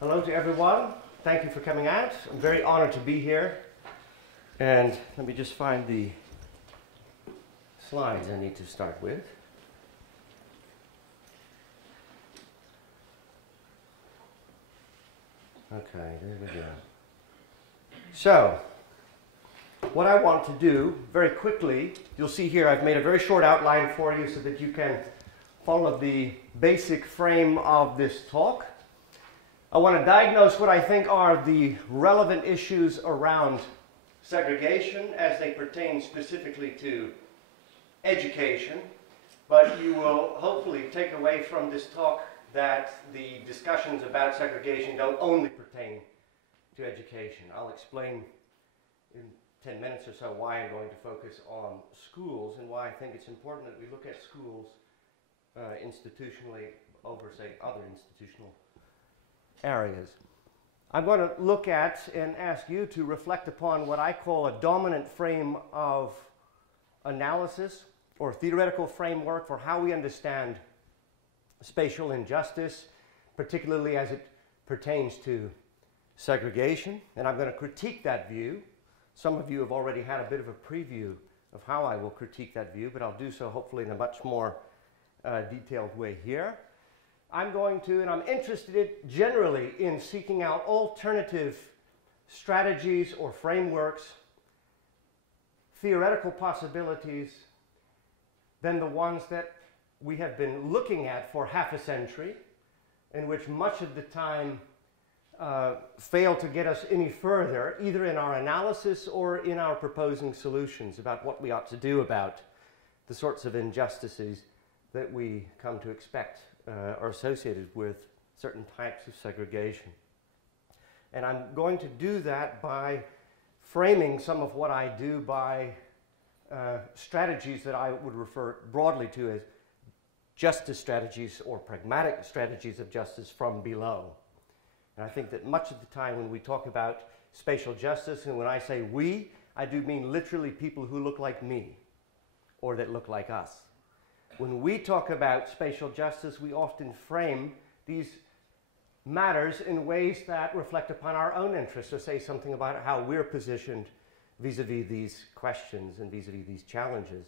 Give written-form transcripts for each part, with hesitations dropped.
Hello to everyone. Thank you for coming out. I'm very honored to be here. And let me just find the slides I need to start with. Okay, there we go. So, what I want to do very quickly, you'll see here I've made a very short outline for you so that you can follow the basic frame of this talk. I want to diagnose what I think are the relevant issues around segregation as they pertain specifically to education, but you will hopefully take away from this talk that the discussions about segregation don't only pertain to education. I'll explain in 10 minutes or so why I'm going to focus on schools and why I think it's important that we look at schools institutionally over, say, other institutional areas. I'm going to look at and ask you to reflect upon what I call a dominant frame of analysis or theoretical framework for how we understand spatial injustice, particularly as it pertains to segregation. And I'm going to critique that view. Some of you have already had a bit of a preview of how I will critique that view, but I'll do so hopefully in a much more detailed way here. I'm going to, and I'm interested generally in seeking out alternative strategies or frameworks, theoretical possibilities, than the ones that we have been looking at for half a century, in which much of the time fail to get us any further, either in our analysis or in our proposing solutions about what we ought to do about the sorts of injustices that we come to expect are associated with certain types of segregation. And I'm going to do that by framing some of what I do by strategies that I would refer broadly to as justice strategies or pragmatic strategies of justice from below. And I think that much of the time when we talk about spatial justice, and when I say we, I do mean literally people who look like me or that look like us. When we talk about spatial justice, we often frame these matters in ways that reflect upon our own interests or say something about how we're positioned vis-a-vis these questions and vis-a-vis these challenges.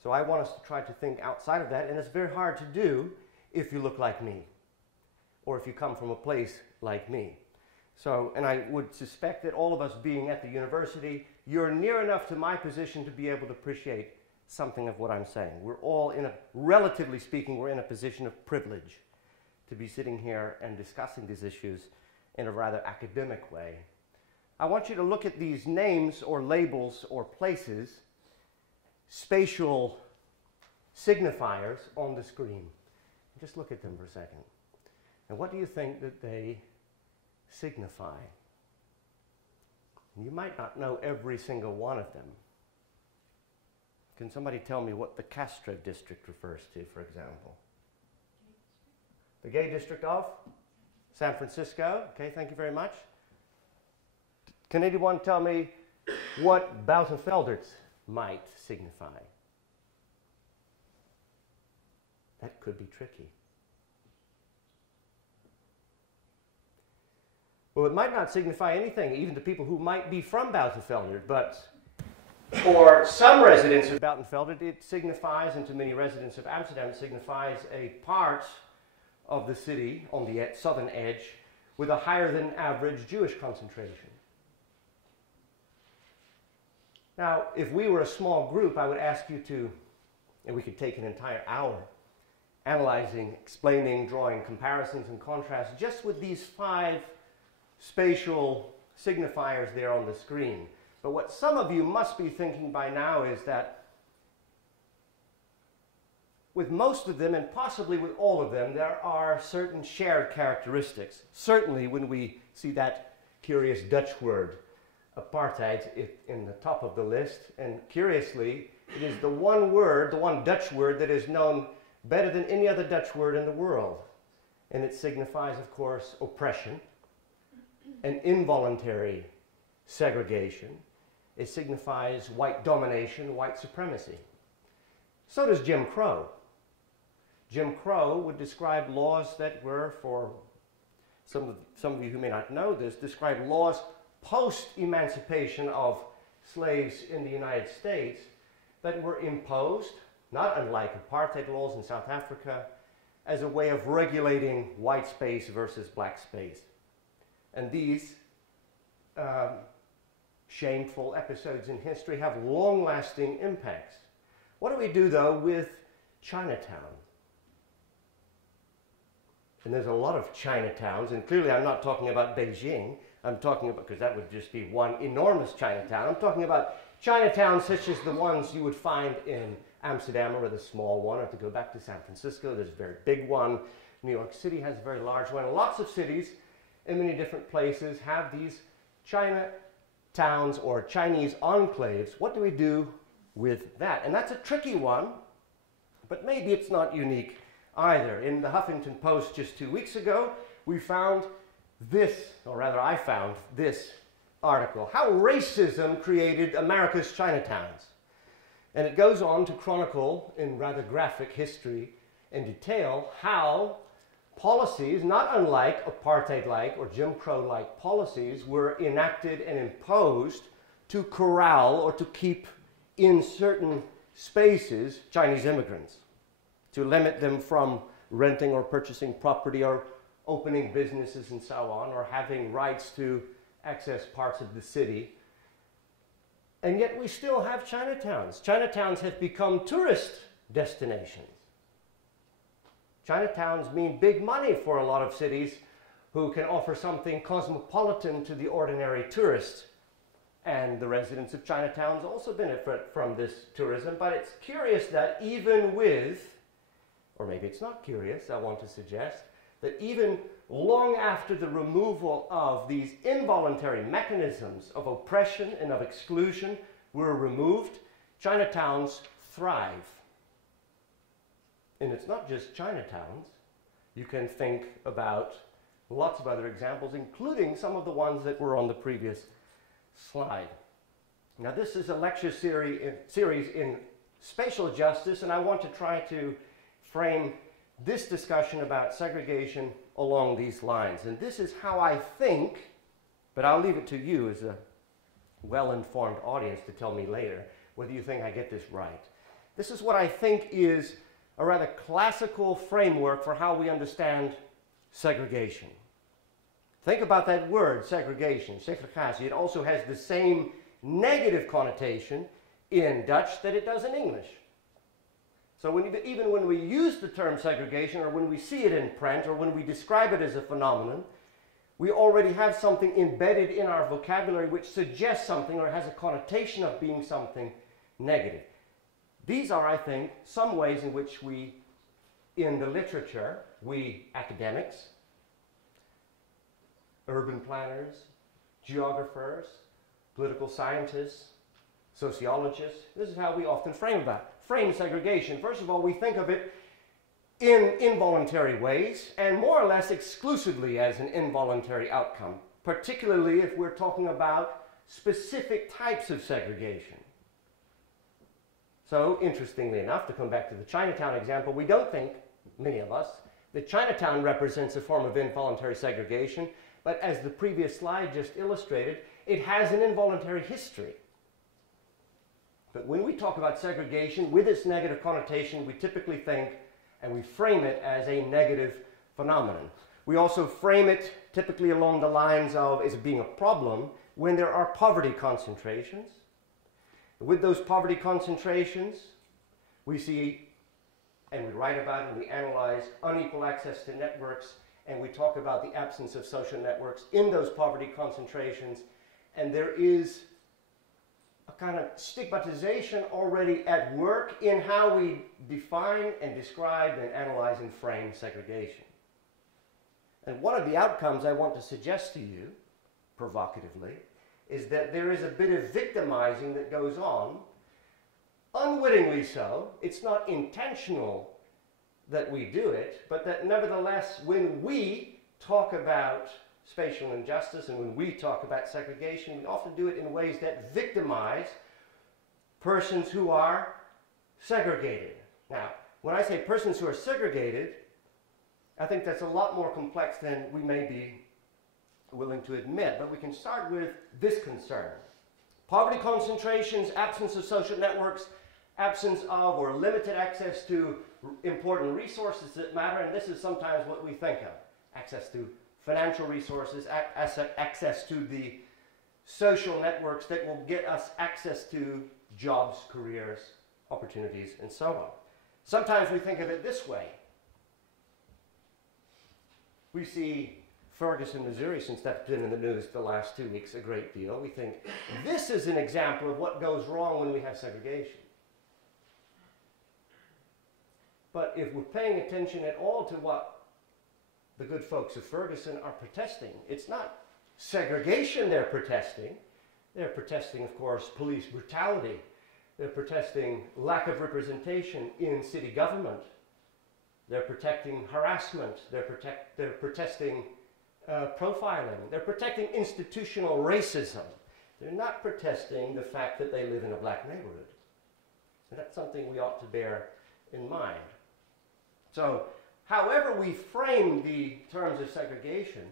So I want us to try to think outside of that, and it's very hard to do if you look like me or if you come from a place like me. So, and I would suspect that all of us being at the university, you're near enough to my position to be able to appreciate something of what I'm saying. We're all in a, relatively speaking, we're in a position of privilege to be sitting here and discussing these issues in a rather academic way. I want you to look at these names or labels or places, spatial signifiers on the screen. Just look at them for a second. And what do you think that they signify? You might not know every single one of them. Can somebody tell me what the Castro district refers to, for example? The gay district of San Francisco. Okay, thank you very much. Can anyone tell me what Bijsterveldt might signify? That could be tricky. Well, it might not signify anything, even to people who might be from Bijsterveldt, but for some residents of Bijsterveldt, it signifies, and to many residents of Amsterdam, it signifies a part of the city on the southern edge with a higher than average Jewish concentration. Now, if we were a small group, I would ask you to, and we could take an entire hour, analyzing, explaining, drawing comparisons and contrasts just with these 5 spatial signifiers there on the screen. But what some of you must be thinking by now is that with most of them, and possibly with all of them, there are certain shared characteristics. Certainly when we see that curious Dutch word, apartheid, in the top of the list. And curiously, it is the one word, the one Dutch word that is known better than any other Dutch word in the world. And it signifies, of course, oppression and involuntary segregation. It signifies white domination, white supremacy. So does Jim Crow. Jim Crow would describe laws that were, for some of you who may not know this, describe laws post-emancipation of slaves in the United States that were imposed, not unlike apartheid laws in South Africa, as a way of regulating white space versus black space. And these shameful episodes in history have long-lasting impacts. What do we do, though, with Chinatown? And there's a lot of Chinatowns, and clearly I'm not talking about Beijing. I'm talking about, because that would just be one enormous Chinatown. I'm talking about Chinatowns such as the ones you would find in Amsterdam, or the small one, or to go back to San Francisco, there's a very big one. New York City has a very large one. Lots of cities in many different places have these Chinatowns or Chinese enclaves. What do we do with that? And that's a tricky one, but maybe it's not unique either. In the Huffington Post just 2 weeks ago, we found this, or rather I found this article, How Racism Created America's Chinatowns. And it goes on to chronicle in rather graphic history and detail how policies, not unlike apartheid-like or Jim Crow-like policies, were enacted and imposed to corral or to keep in certain spaces Chinese immigrants, to limit them from renting or purchasing property or opening businesses and so on, or having rights to access parts of the city. And yet we still have Chinatowns. Chinatowns have become tourist destinations. Chinatowns mean big money for a lot of cities who can offer something cosmopolitan to the ordinary tourist. And the residents of Chinatowns also benefit from this tourism. But it's curious that even with, or maybe it's not curious, I want to suggest, that even long after the removal of these involuntary mechanisms of oppression and of exclusion were removed, Chinatowns thrive. And it's not just Chinatowns. You can think about lots of other examples, including some of the ones that were on the previous slide. Now, this is a lecture series in spatial justice, and I want to try to frame this discussion about segregation along these lines. And this is how I think, but I'll leave it to you as a well-informed audience to tell me later whether you think I get this right. This is what I think is a rather classical framework for how we understand segregation. Think about that word, segregation, segregatie. It also has the same negative connotation in Dutch that it does in English. So even when we use the term segregation, or when we see it in print, or when we describe it as a phenomenon, we already have something embedded in our vocabulary which suggests something or has a connotation of being something negative. These are, I think, some ways in which we, in the literature, we academics, urban planners, geographers, political scientists, sociologists, this is how we often frame segregation. First of all, we think of it in involuntary ways, and more or less exclusively as an involuntary outcome, particularly if we're talking about specific types of segregation. So, interestingly enough, to come back to the Chinatown example, we don't think, many of us, that Chinatown represents a form of involuntary segregation, but as the previous slide just illustrated, it has an involuntary history. But when we talk about segregation with its negative connotation, we typically think and we frame it as a negative phenomenon. We also frame it typically along the lines of as being a problem when there are poverty concentrations. With those poverty concentrations, we see and we write about and we analyze unequal access to networks, and we talk about the absence of social networks in those poverty concentrations, and there is a kind of stigmatization already at work in how we define and describe and analyze and frame segregation. And one of the outcomes I want to suggest to you, provocatively, is that there is a bit of victimizing that goes on, unwittingly so. It's not intentional that we do it, but that nevertheless, when we talk about spatial injustice and when we talk about segregation, we often do it in ways that victimize persons who are segregated. Now, when I say persons who are segregated, I think that's a lot more complex than we may be willing to admit, but we can start with this concern. Poverty concentrations, absence of social networks, absence of or limited access to important resources that matter, and this is sometimes what we think of. Access to financial resources, access to the social networks that will get us access to jobs, careers, opportunities, and so on. Sometimes we think of it this way. We see Ferguson, Missouri, since that's been in the news the last 2 weeks a great deal. We think this is an example of what goes wrong when we have segregation. But if we're paying attention at all to what the good folks of Ferguson are protesting, it's not segregation they're protesting. They're protesting, of course, police brutality. They're protesting lack of representation in city government. They're protecting harassment. They're protesting profiling. They're protecting institutional racism. They're not protesting the fact that they live in a black neighborhood. And that's something we ought to bear in mind. So, however we frame the terms of segregation,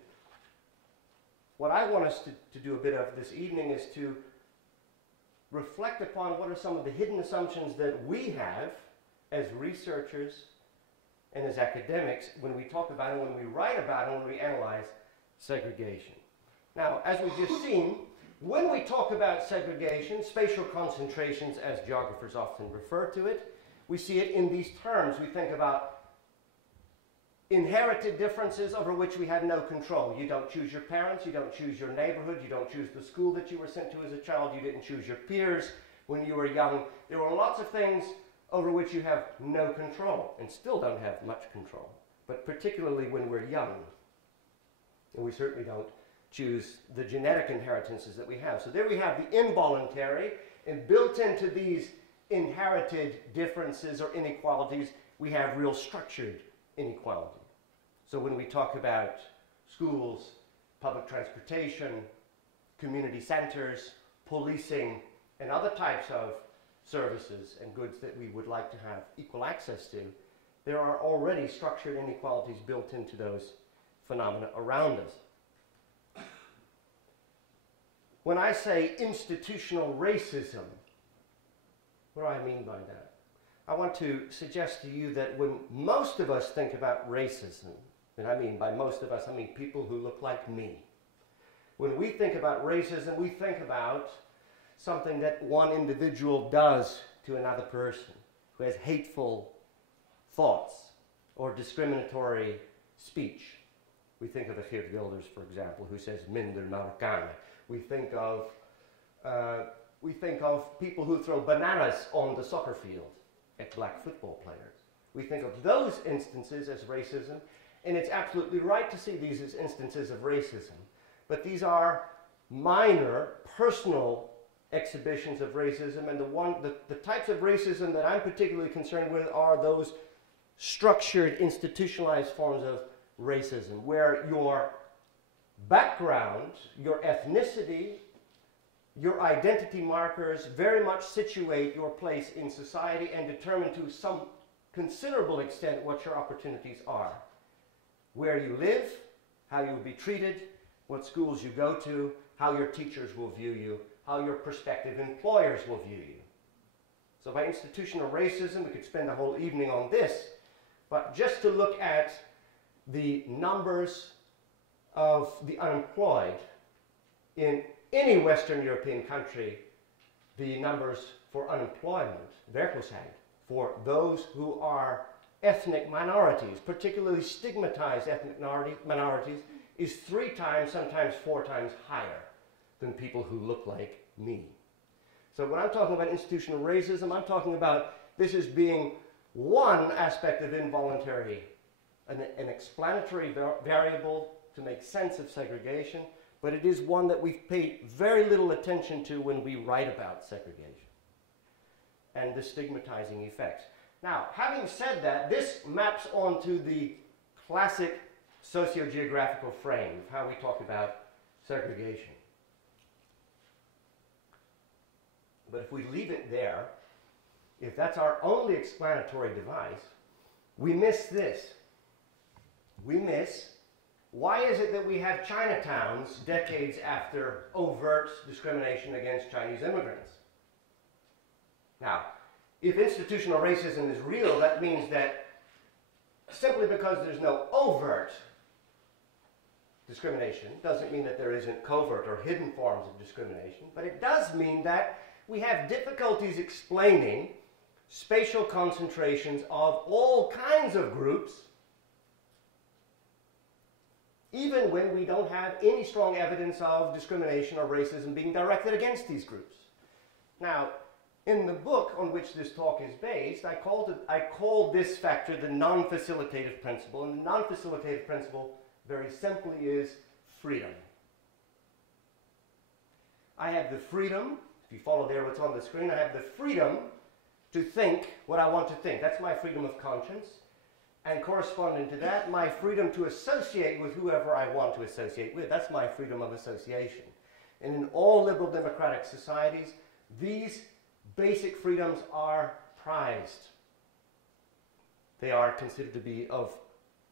what I want us to do a bit of this evening is to reflect upon what are some of the hidden assumptions that we have as researchers and as academics when we talk about it, when we write about it, when we analyze segregation. Now, as we've just seen, when we talk about segregation, spatial concentrations, as geographers often refer to it, we see it in these terms. We think about inherited differences over which we have no control. You don't choose your parents, you don't choose your neighborhood, you don't choose the school that you were sent to as a child, you didn't choose your peers when you were young. There were lots of things over which you have no control, and still don't have much control, but particularly when we're young. And we certainly don't choose the genetic inheritances that we have. So there we have the involuntary, and built into these inherited differences or inequalities, we have real structured inequality. So when we talk about schools, public transportation, community centers, policing, and other types of services and goods that we would like to have equal access to, there are already structured inequalities built into those phenomena around us. When I say institutional racism, what do I mean by that? I want to suggest to you that when most of us think about racism, and I mean by most of us, I mean people who look like me. When we think about racism, we think about something that one individual does to another person who has hateful thoughts or discriminatory speech. We think of the Geert Wilders, for example, who says minder Marokkanen. We think of people who throw bananas on the soccer field at black football players. We think of those instances as racism, and it's absolutely right to see these as instances of racism. But these are minor, personal exhibitions of racism, and the types of racism that I'm particularly concerned with are those structured, institutionalized forms of racism, where your background, your ethnicity, your identity markers very much situate your place in society and determine to some considerable extent what your opportunities are. Where you live, how you will be treated, what schools you go to, how your teachers will view you, how your prospective employers will view you. So by institutional racism, we could spend a whole evening on this, but just to look at the numbers of the unemployed in any Western European country, the numbers for unemployment, werkloosheid, for those who are ethnic minorities, particularly stigmatized ethnic minorities, is 3 times, sometimes 4 times higher than people who look like me. So when I'm talking about institutional racism, I'm talking about this as being one aspect of involuntary, an explanatory variable to make sense of segregation, but it is one that we pay very little attention to when we write about segregation and the stigmatizing effects. Now, having said that, this maps onto the classic sociogeographical frame of how we talk about segregation. But if we leave it there, if that's our only explanatory device, we miss this. we miss, why is it that we have Chinatowns decades after overt discrimination against Chinese immigrants? Now, if institutional racism is real, that means that simply because there's no overt discrimination doesn't mean that there isn't covert or hidden forms of discrimination, but it does mean that we have difficulties explaining spatial concentrations of all kinds of groups, even when we don't have any strong evidence of discrimination or racism being directed against these groups. Now, in the book on which this talk is based, I called this factor the non-facilitative principle, and the non-facilitative principle very simply is freedom. I have the freedom, if you follow there what's on the screen, I have the freedom to think what I want to think. That's my freedom of conscience. And corresponding to that, my freedom to associate with whoever I want to associate with. That's my freedom of association. And in all liberal democratic societies, these basic freedoms are prized. They are considered to be of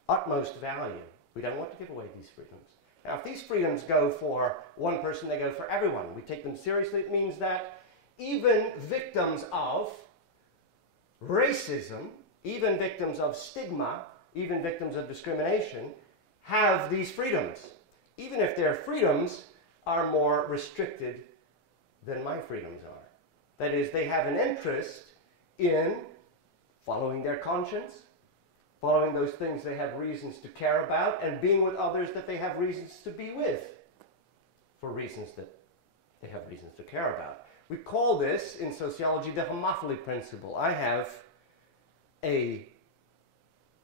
utmost value. We don't want to give away these freedoms. Now, if these freedoms go for one person, they go for everyone. We take them seriously. It means that even victims of racism, even victims of stigma, even victims of discrimination, have these freedoms, even if their freedoms are more restricted than my freedoms are. That is, they have an interest in following their conscience, following those things they have reasons to care about, and being with others that they have reasons to be with, for reasons that they have reasons to care about. We call this, in sociology, the homophily principle. I have an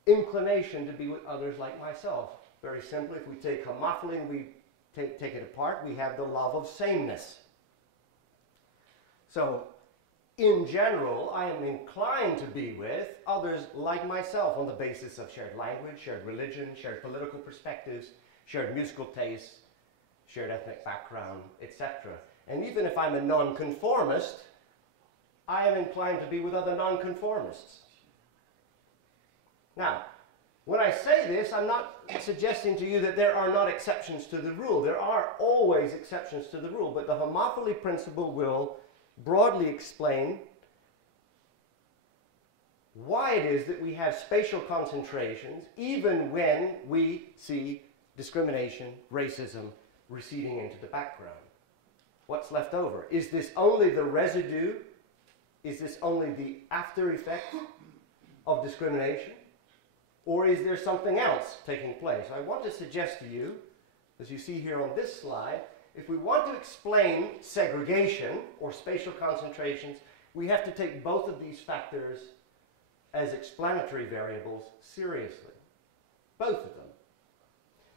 inclination to be with others like myself. Very simply, if we take homophily and we take it apart, we have the love of sameness. So, in general, I am inclined to be with others like myself on the basis of shared language, shared religion, shared political perspectives, shared musical tastes, shared ethnic background, etc. And even if I'm a nonconformist, I am inclined to be with other nonconformists. Now, when I say this, I'm not suggesting to you that there are not exceptions to the rule. There are always exceptions to the rule, but the homophily principle will broadly explain why it is that we have spatial concentrations even when we see discrimination, racism receding into the background. What's left over? Is this only the residue? Is this only the after effect of discrimination? Or is there something else taking place? I want to suggest to you, as you see here on this slide, if we want to explain segregation or spatial concentrations, we have to take both of these factors as explanatory variables seriously. Both of them.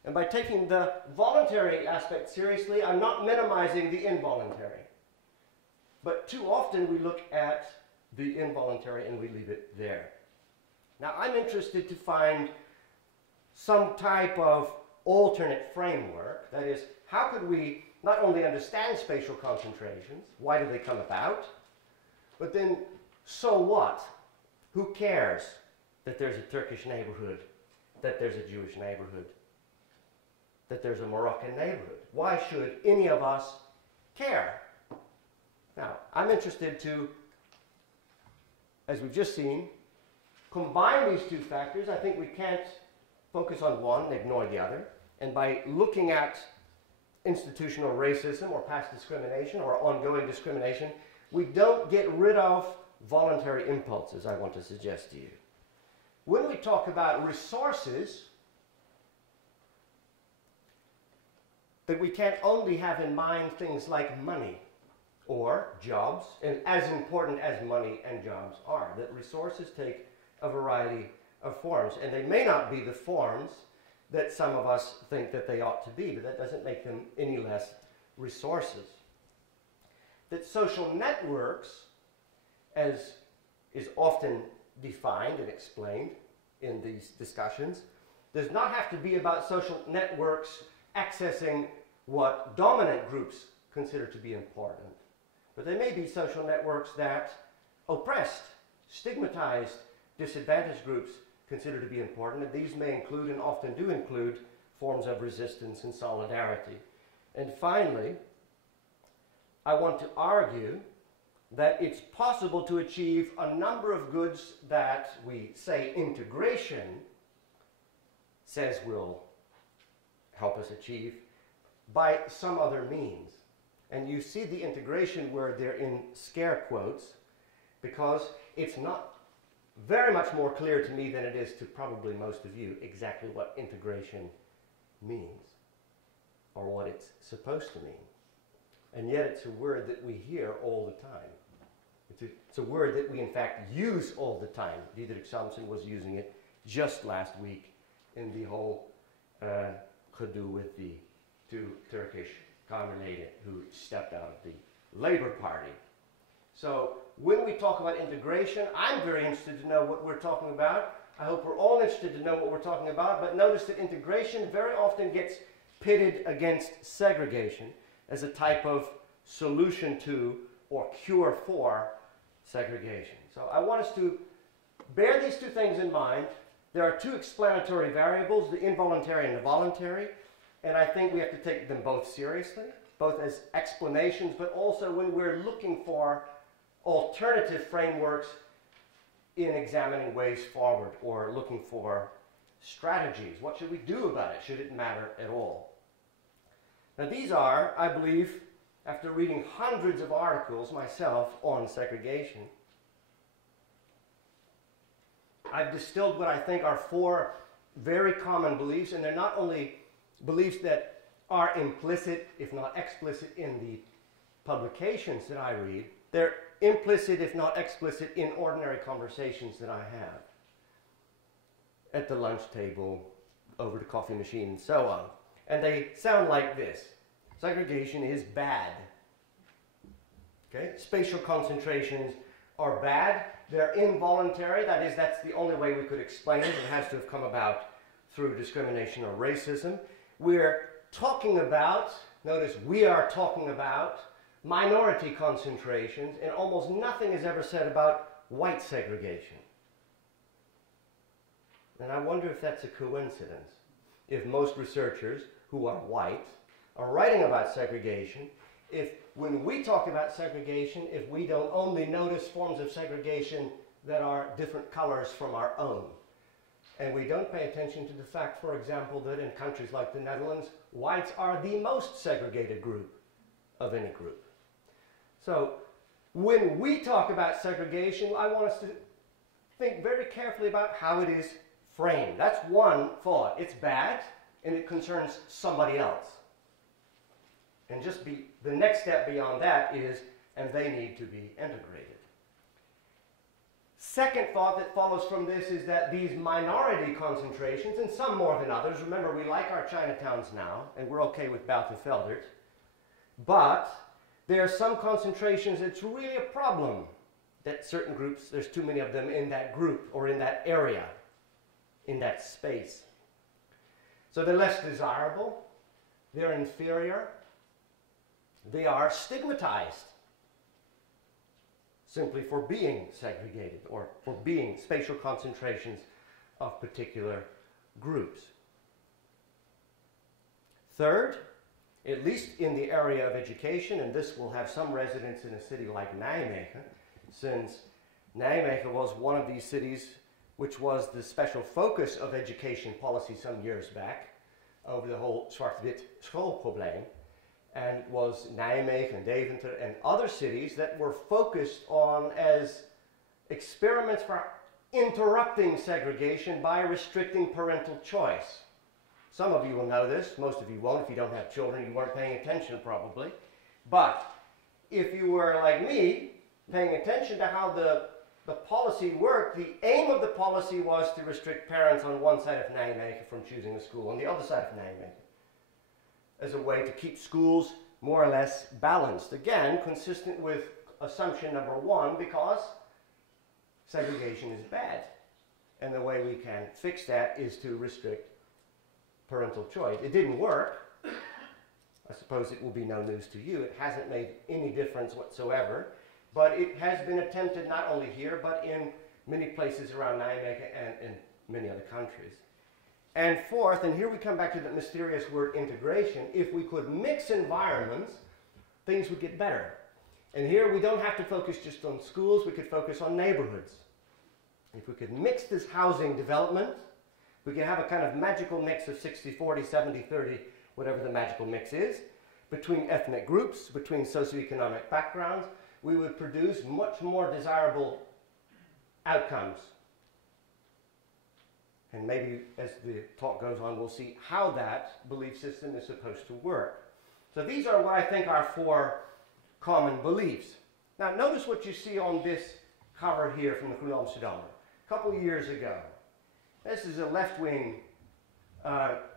And by taking the voluntary aspect seriously, I'm not minimizing the involuntary. But too often we look at the involuntary and we leave it there. Now, I'm interested to find some type of alternate framework. That is, how could we not only understand spatial concentrations, why do they come about, but then, so what? Who cares that there's a Turkish neighborhood, that there's a Jewish neighborhood, that there's a Moroccan neighborhood? Why should any of us care? Now, I'm interested to, as we've just seen, combine these two factors. I think we can't focus on one and ignore the other. And by looking at institutional racism or past discrimination or ongoing discrimination, we don't get rid of voluntary impulses, I want to suggest to you. When we talk about resources, that we can't only have in mind things like money or jobs, and as important as money and jobs are, that resources take a variety of forms, and they may not be the forms that some of us think that they ought to be, but that doesn't make them any less resources. That social networks, as is often defined and explained in these discussions, does not have to be about social networks accessing what dominant groups consider to be important. But they may be social networks that oppressed, stigmatized, disadvantaged groups consider to be important, and these may include and often do include forms of resistance and solidarity. And finally, I want to argue that it's possible to achieve a number of goods that we say integration says will help us achieve by some other means. And you see the integration where they're in scare quotes because it's not very much more clear to me than it is to probably most of you exactly what integration means or what it's supposed to mean. And yet it's a word that we hear all the time. It's a word that we in fact use all the time. Diederik Samson was using it just last week in the whole to-do with the two Turkish Kamerleden who stepped out of the Labour Party. So when we talk about integration, I'm very interested to know what we're talking about. I hope we're all interested to know what we're talking about, but notice that integration very often gets pitted against segregation as a type of solution to or cure for segregation. So I want us to bear these two things in mind. There are two explanatory variables, the involuntary and the voluntary, and I think we have to take them both seriously, both as explanations, but also when we're looking for alternative frameworks in examining ways forward or looking for strategies. What should we do about it? Should it matter at all? Now these are, I believe, after reading hundreds of articles myself on segregation, I've distilled what I think are four very common beliefs, and they're not only beliefs that are implicit, if not explicit, in the publications that I read, they're implicit, if not explicit, in ordinary conversations that I have at the lunch table, over the coffee machine, and so on. And they sound like this. Segregation is bad. Okay? Spatial concentrations are bad. They're involuntary. That is, that's the only way we could explain it. It has to have come about through discrimination or racism. We're talking about, notice we are talking about minority concentrations, and almost nothing is ever said about white segregation. And I wonder if that's a coincidence. If most researchers who are white are writing about segregation, if when we talk about segregation, if we don't only notice forms of segregation that are different colors from our own, and we don't pay attention to the fact, for example, that in countries like the Netherlands, whites are the most segregated group of any group. So when we talk about segregation, I want us to think very carefully about how it is framed. That's one thought. It's bad, and it concerns somebody else. And just the next step beyond that is, and they need to be integrated. Second thought that follows from this is that these minority concentrations, and some more than others, remember we like our Chinatowns now, and we're okay with Bijsterveldt, but there are some concentrations it's really a problem that certain groups, there's too many of them in that group or in that area, in that space. So they're less desirable, they're inferior, they are stigmatized simply for being segregated or for being spatial concentrations of particular groups. Third, at least in the area of education, and this will have some resonance in a city like Nijmegen, since Nijmegen was one of these cities which was the special focus of education policy some years back over the whole zwart-wit schoolprobleem, and was Nijmegen, Deventer, and other cities that were focused on as experiments for interrupting segregation by restricting parental choice. Some of you will know this, most of you won't. If you don't have children, you weren't paying attention probably. But if you were like me, paying attention to how the policy worked, the aim of the policy was to restrict parents on one side of Nijmegen from choosing a school on the other side of Nijmegen, as a way to keep schools more or less balanced. Again, consistent with assumption number one, because segregation is bad. And the way we can fix that is to restrict parental choice. It didn't work. I suppose it will be no news to you. It hasn't made any difference whatsoever. But it has been attempted not only here, but in many places around Nijmegen and many other countries. And fourth, and here we come back to the mysterious word integration, if we could mix environments, things would get better. And here we don't have to focus just on schools, we could focus on neighborhoods. If we could mix this housing development, we can have a kind of magical mix of 60-40, 70-30, whatever the magical mix is, between ethnic groups, between socioeconomic backgrounds, we would produce much more desirable outcomes. And maybe as the talk goes on, we'll see how that belief system is supposed to work. So these are what I think are 4 common beliefs. Now notice what you see on this cover here from the Groene Amsterdammer. A couple of years ago. This is a left-wing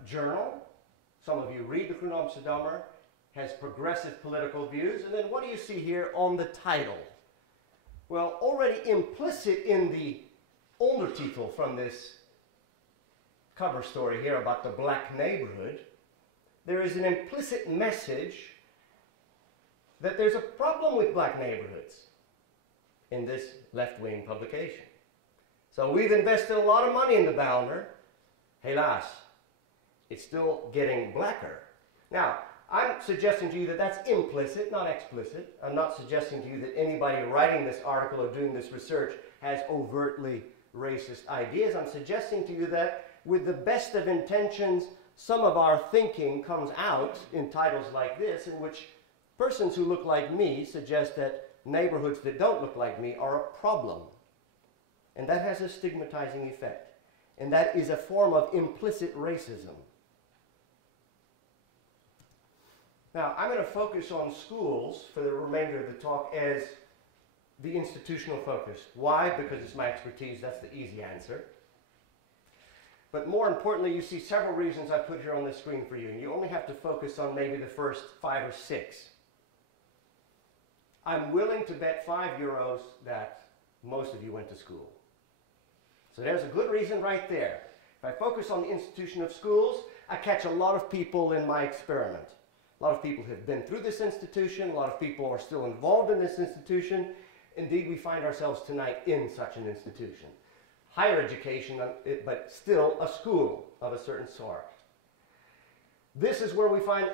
journal. Some of you read the Groene Amsterdammer. Has progressive political views. And then what do you see here on the title? Well, already implicit in the ondertitel from this cover story here about the black neighborhood, there is an implicit message that there's a problem with black neighborhoods in this left-wing publication. So we've invested a lot of money in the Bijlmer. Helaas, it's still getting blacker. Now, I'm suggesting to you that that's implicit, not explicit. I'm not suggesting to you that anybody writing this article or doing this research has overtly racist ideas. I'm suggesting to you that with the best of intentions, some of our thinking comes out in titles like this, in which persons who look like me suggest that neighborhoods that don't look like me are a problem. And that has a stigmatizing effect. And that is a form of implicit racism. Now, I'm going to focus on schools for the remainder of the talk as the institutional focus. Why? Because it's my expertise. That's the easy answer. But more importantly, you see several reasons I put here on the screen for you. And you only have to focus on maybe the first 5 or 6. I'm willing to bet €5 that most of you went to school. So there's a good reason right there. If I focus on the institution of schools, I catch a lot of people in my experiment. A lot of people have been through this institution. A lot of people are still involved in this institution. Indeed, we find ourselves tonight in such an institution. Higher education, but still a school of a certain sort. This is where we find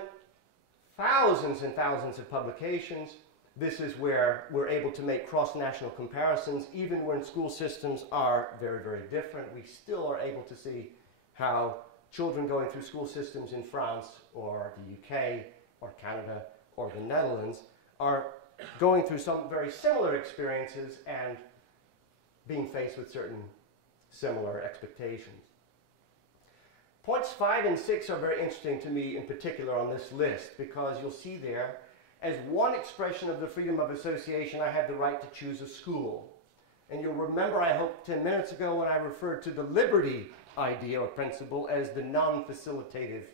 thousands and thousands of publications. This is where we're able to make cross-national comparisons. Even when school systems are very, very different, we still are able to see how children going through school systems in France or the UK or Canada or the Netherlands are going through some very similar experiences and being faced with certain similar expectations. Points 5 and 6 are very interesting to me in particular on this list, because you'll see there, as one expression of the freedom of association, I have the right to choose a school. And you'll remember, I hope, 10 minutes ago when I referred to the liberty idea or principle as the non-facilitative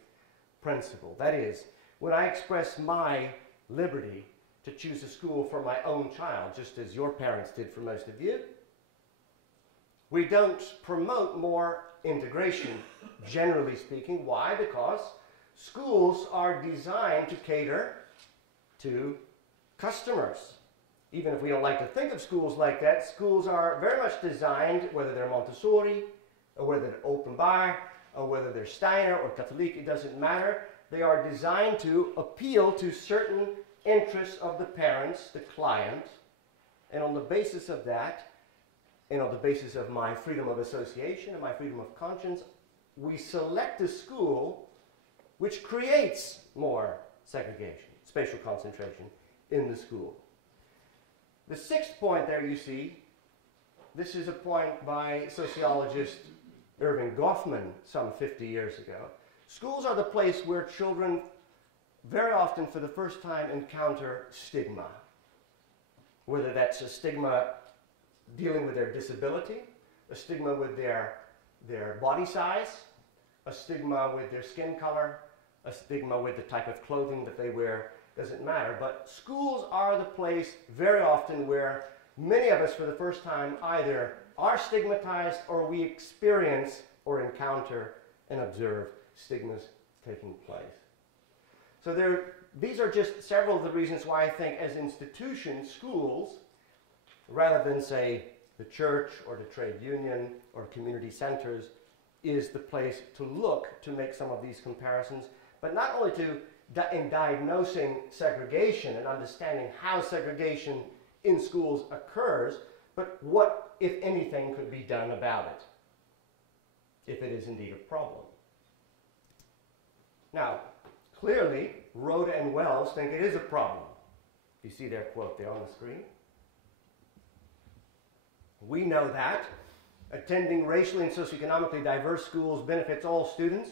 principle. That is, when I express my liberty to choose a school for my own child, just as your parents did for most of you, we don't promote more integration, generally speaking. Why? Because schools are designed to cater to customers. Even if we don't like to think of schools like that, schools are very much designed, whether they're Montessori, or whether they're open bar, or whether they're Steiner or Catholic, it doesn't matter. They are designed to appeal to certain interests of the parents, the client, and on the basis of that, and on the basis of my freedom of association and my freedom of conscience, we select a school which creates more segregation, spatial concentration in the school. The 6th point there you see, this is a point by sociologist Irving Goffman some 50 years ago. Schools are the place where children very often for the first time encounter stigma. Whether that's a stigma dealing with their disability, a stigma with their body size, a stigma with their skin color, a stigma with the type of clothing that they wear, doesn't matter. But schools are the place very often where many of us for the first time either are stigmatized or we experience or encounter and observe stigmas taking place. So these are just several of the reasons why I think as institutions, schools, rather than say the church or the trade union or community centers is the place to look to make some of these comparisons, but not only in diagnosing segregation and understanding how segregation in schools occurs, but what, if anything, could be done about it, if it is indeed a problem. Now, clearly, Roda and Wells think it is a problem. You see their quote there on the screen. We know that attending racially and socioeconomically diverse schools benefits all students,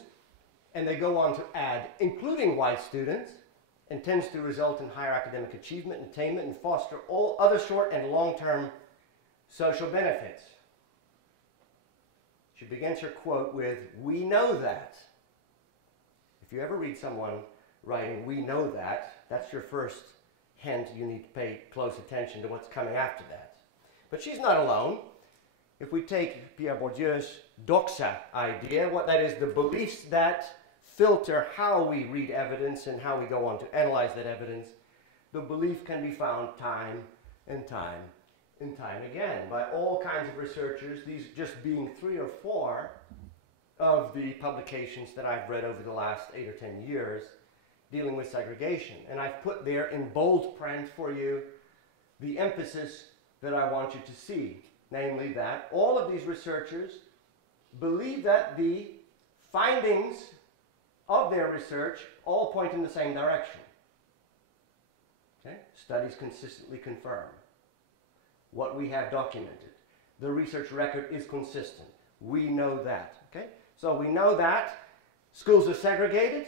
and they go on to add, including white students, and tends to result in higher academic achievement, attainment, and foster all other short and long-term social benefits. She begins her quote with, "We know that." If you ever read someone writing, "We know that," that's your first hint you need to pay close attention to what's coming after that. But she's not alone. If we take Pierre Bourdieu's doxa idea, what that is, the beliefs that filter how we read evidence and how we go on to analyze that evidence, the belief can be found time and time and time again by all kinds of researchers, these just being 3 or 4 of the publications that I've read over the last 8 or 10 years dealing with segregation. And I've put there in bold print for you the emphasis that I want you to see, namely that all of these researchers believe that the findings of their research all point in the same direction. Okay? Studies consistently confirm what we have documented. The research record is consistent. We know that. Okay? So we know that schools are segregated.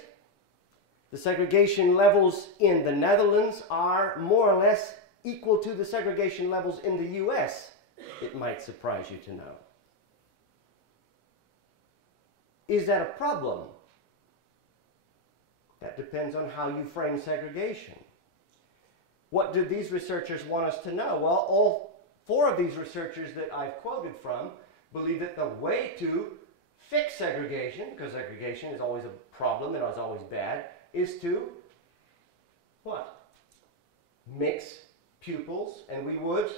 The segregation levels in the Netherlands are more or less equal to the segregation levels in the US. It might surprise you to know. Is that a problem? That depends on how you frame segregation. What do these researchers want us to know? Well, all 4 of these researchers that I've quoted from believe that the way to fix segregation, because segregation is always a problem and is always bad, is to what? Mix pupils, and we would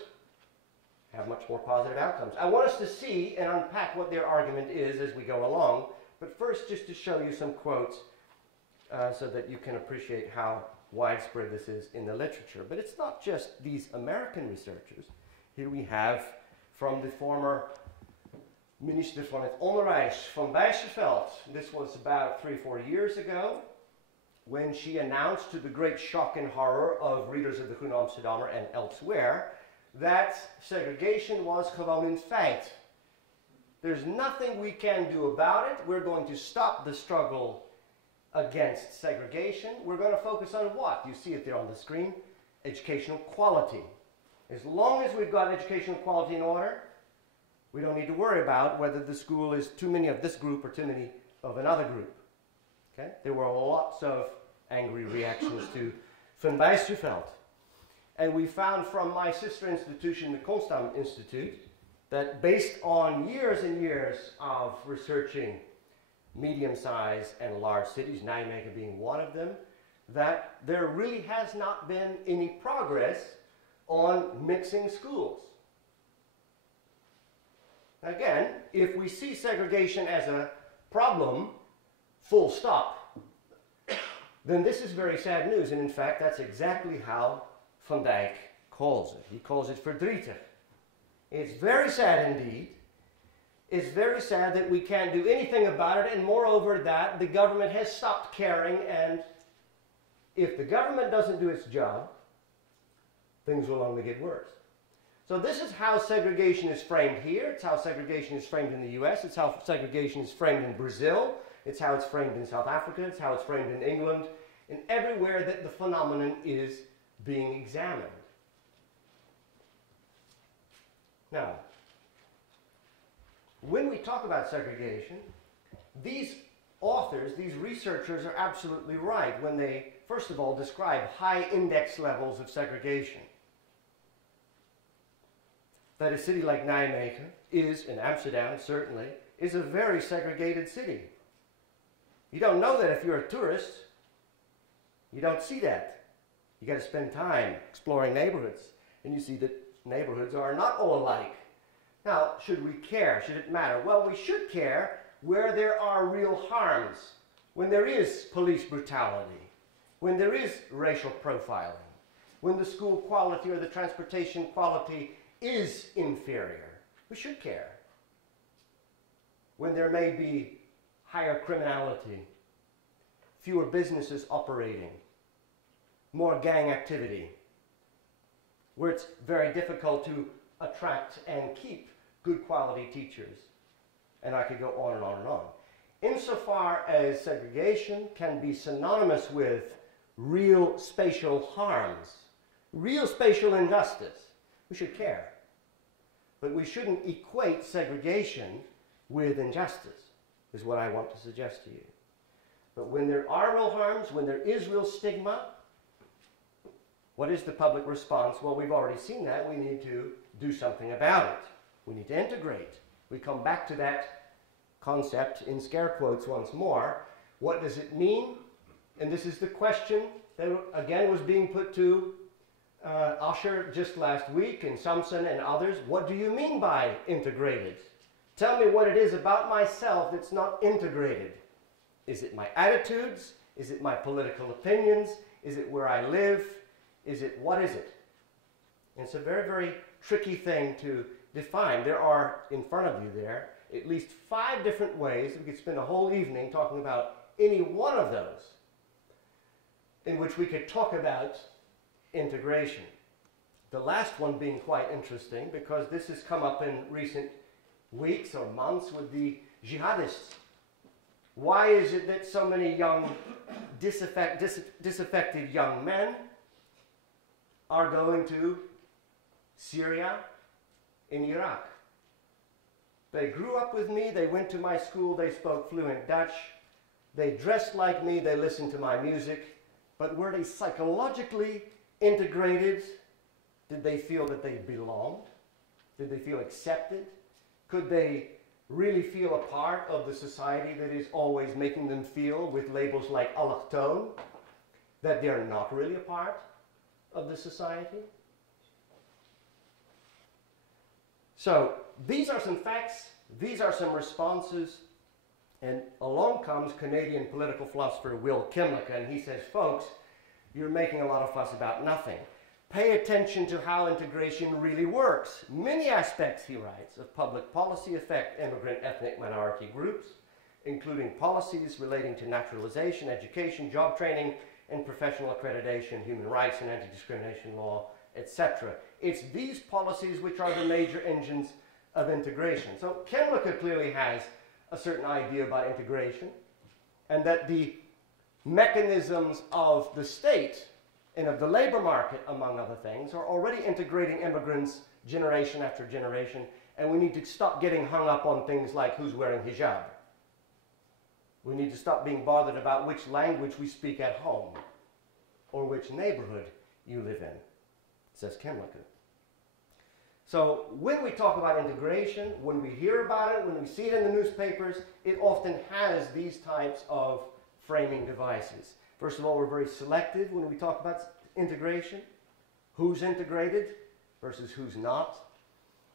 have much more positive outcomes. I want us to see and unpack what their argument is as we go along, but first just to show you some quotes so that you can appreciate how widespread this is in the literature. But it's not just these American researchers. Here we have from the former Minister van het Onderwijs van Bijsterveldt. This was about 3 or 4 years ago, when she announced, to the great shock and horror of readers of the Groene Amsterdammer and elsewhere, that segregation was gewoon een feit. There's nothing we can do about it. We're going to stop the struggle against segregation. We're going to focus on what? You see it there on the screen. Educational quality. As long as we've got educational quality in order, we don't need to worry about whether the school is too many of this group or too many of another group. Okay? There were lots of angry reactions to Van Bijsterveldt. And we found from my sister institution, the Constam Institute, that based on years and years of researching medium-sized and large cities, Nijmegen being one of them, that there really has not been any progress on mixing schools. Again, if we see segregation as a problem, full stop, then this is very sad news. And in fact, that's exactly how Van Dijk calls it. He calls it verdrietig. It's very sad indeed. It's very sad that we can't do anything about it, and moreover that the government has stopped caring, and if the government doesn't do its job, things will only get worse. So this is how segregation is framed here. It's how segregation is framed in the US. It's how segregation is framed in Brazil. It's how it's framed in South Africa. It's how it's framed in England, and everywhere that the phenomenon is being examined. Now, when we talk about segregation, these authors, these researchers are absolutely right when they, first of all, describe high index levels of segregation. That a city like Nijmegen is, in Amsterdam certainly, is a very segregated city. You don't know that if you're a tourist. You don't see that. You got to spend time exploring neighborhoods, and you see that neighborhoods are not all alike. Now, should we care? Should it matter? Well, we should care where there are real harms, when there is police brutality, when there is racial profiling, when the school quality or the transportation quality is inferior. We should care. When there may be higher criminality, fewer businesses operating, more gang activity, where it's very difficult to attract and keep good quality teachers. And I could go on and on and on. Insofar as segregation can be synonymous with real spatial harms, real spatial injustice, we should care. But we shouldn't equate segregation with injustice, is what I want to suggest to you. But when there are real harms, when there is real stigma, what is the public response? Well, we've already seen that. We need to do something about it. We need to integrate. We come back to that concept in scare quotes once more. What does it mean? And this is the question that, again, was being put to Usher just last week, and Samson and others. What do you mean by integrated? Tell me what it is about myself that's not integrated. Is it my attitudes? Is it my political opinions? Is it where I live? What is it? And it's a very, very tricky thing to define. There are, in front of you there, at least 5 different ways. We could spend a whole evening talking about any one of those in which we could talk about integration. The last one being quite interesting because this has come up in recent weeks or months with the jihadists. Why is it that so many young, disaffected young men are going to Syria and Iraq? They grew up with me, they went to my school, they spoke fluent Dutch, they dressed like me, they listened to my music, but were they psychologically integrated? Did they feel that they belonged? Did they feel accepted? Could they really feel a part of the society that is always making them feel, with labels like allochtone, that they're not really a part of the society? So these are some facts, these are some responses, and along comes Canadian political philosopher Will Kymlicka, and he says, folks, you're making a lot of fuss about nothing. Pay attention to how integration really works. Many aspects, he writes, of public policy affect immigrant ethnic minority groups, including policies relating to naturalization, education, job training, and professional accreditation, human rights and anti-discrimination law, etc. It's these policies which are the major engines of integration. So Kymlicka clearly has a certain idea about integration, and that the mechanisms of the state and of the labor market, among other things, are already integrating immigrants generation after generation, and we need to stop getting hung up on things like who's wearing hijab. We need to stop being bothered about which language we speak at home or which neighborhood you live in, says Kymlicka. So when we talk about integration, when we hear about it, when we see it in the newspapers, it often has these types of framing devices. First of all, we're very selective when we talk about integration. Who's integrated versus who's not.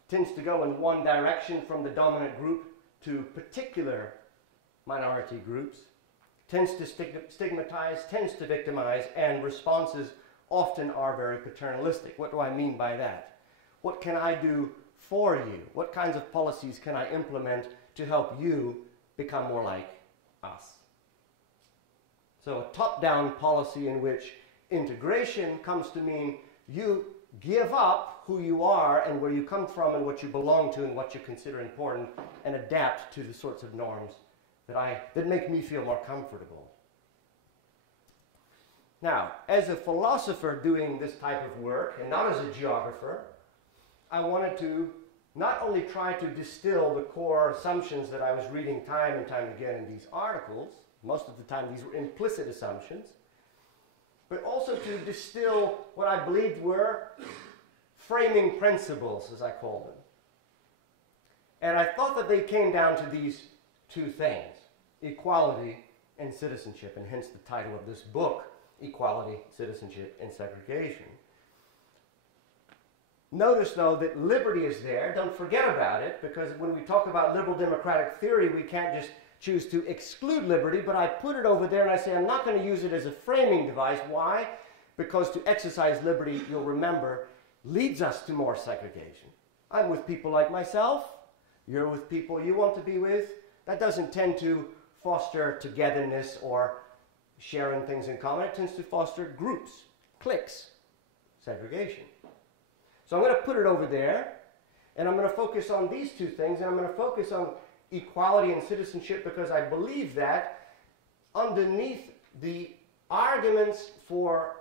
Tends to go in one direction from the dominant group to particular minority groups. Tends to stigmatize, tends to victimize, and responses often are very paternalistic. What do I mean by that? What can I do for you? What kinds of policies can I implement to help you become more like us? So a top-down policy in which integration comes to mean you give up who you are and where you come from and what you belong to and what you consider important, and adapt to the sorts of norms that make me feel more comfortable. Now, as a philosopher doing this type of work, and not as a geographer, I wanted to not only try to distill the core assumptions that I was reading time and time again in these articles. Most of the time these were implicit assumptions, but also to distill what I believed were framing principles, as I call them. And I thought that they came down to these 2 things, equality and citizenship, and hence the title of this book, Equality, Citizenship, and Segregation. Notice, though, that liberty is there. Don't forget about it, because when we talk about liberal democratic theory, we can't just choose to exclude liberty, but I put it over there and I say I'm not going to use it as a framing device. Why? Because to exercise liberty, you'll remember, leads us to more segregation. I'm with people like myself. You're with people you want to be with. That doesn't tend to foster togetherness or sharing things in common. It tends to foster groups, cliques, segregation. So I'm going to put it over there, and I'm going to focus on these two things, and I'm going to focus on equality and citizenship because I believe that underneath the arguments for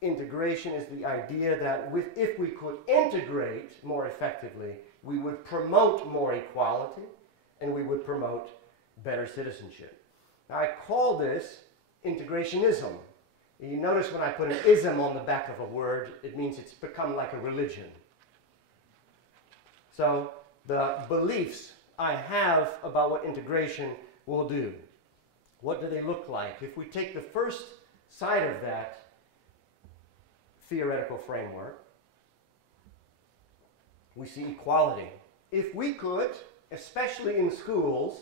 integration is the idea that if we could integrate more effectively, we would promote more equality and we would promote better citizenship. Now, I call this integrationism. You notice when I put an ism on the back of a word, it means it's become like a religion. So the beliefs I have about what integration will do. What do they look like? If we take the first side of that theoretical framework, we see equality. If we could, especially in schools,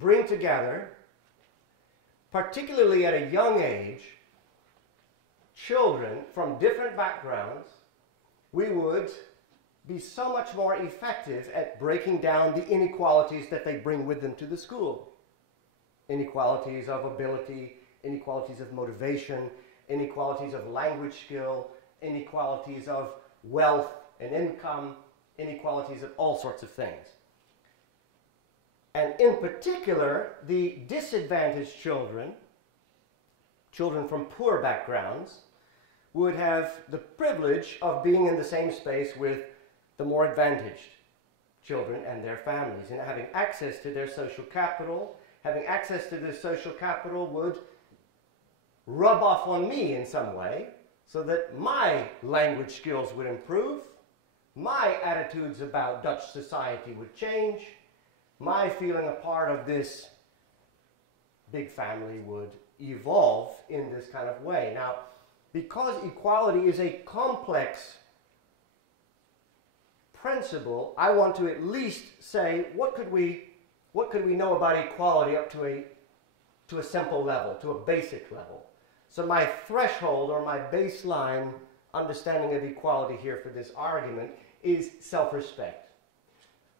bring together, particularly at a young age, children from different backgrounds, we would be so much more effective at breaking down the inequalities that they bring with them to the school. Inequalities of ability, inequalities of motivation, inequalities of language skill, inequalities of wealth and income, inequalities of all sorts of things. And in particular, the disadvantaged children, children from poor backgrounds, would have the privilege of being in the same space with the more advantaged children and their families, and having access to their social capital. Having access to this social capital would rub off on me in some way, so that my language skills would improve, my attitudes about Dutch society would change, my feeling a part of this big family would evolve in this kind of way. Now, because equality is a complex principle, I want to at least say, what could we know about equality up to a simple level, to a basic level? So my threshold or my baseline understanding of equality here for this argument is self-respect.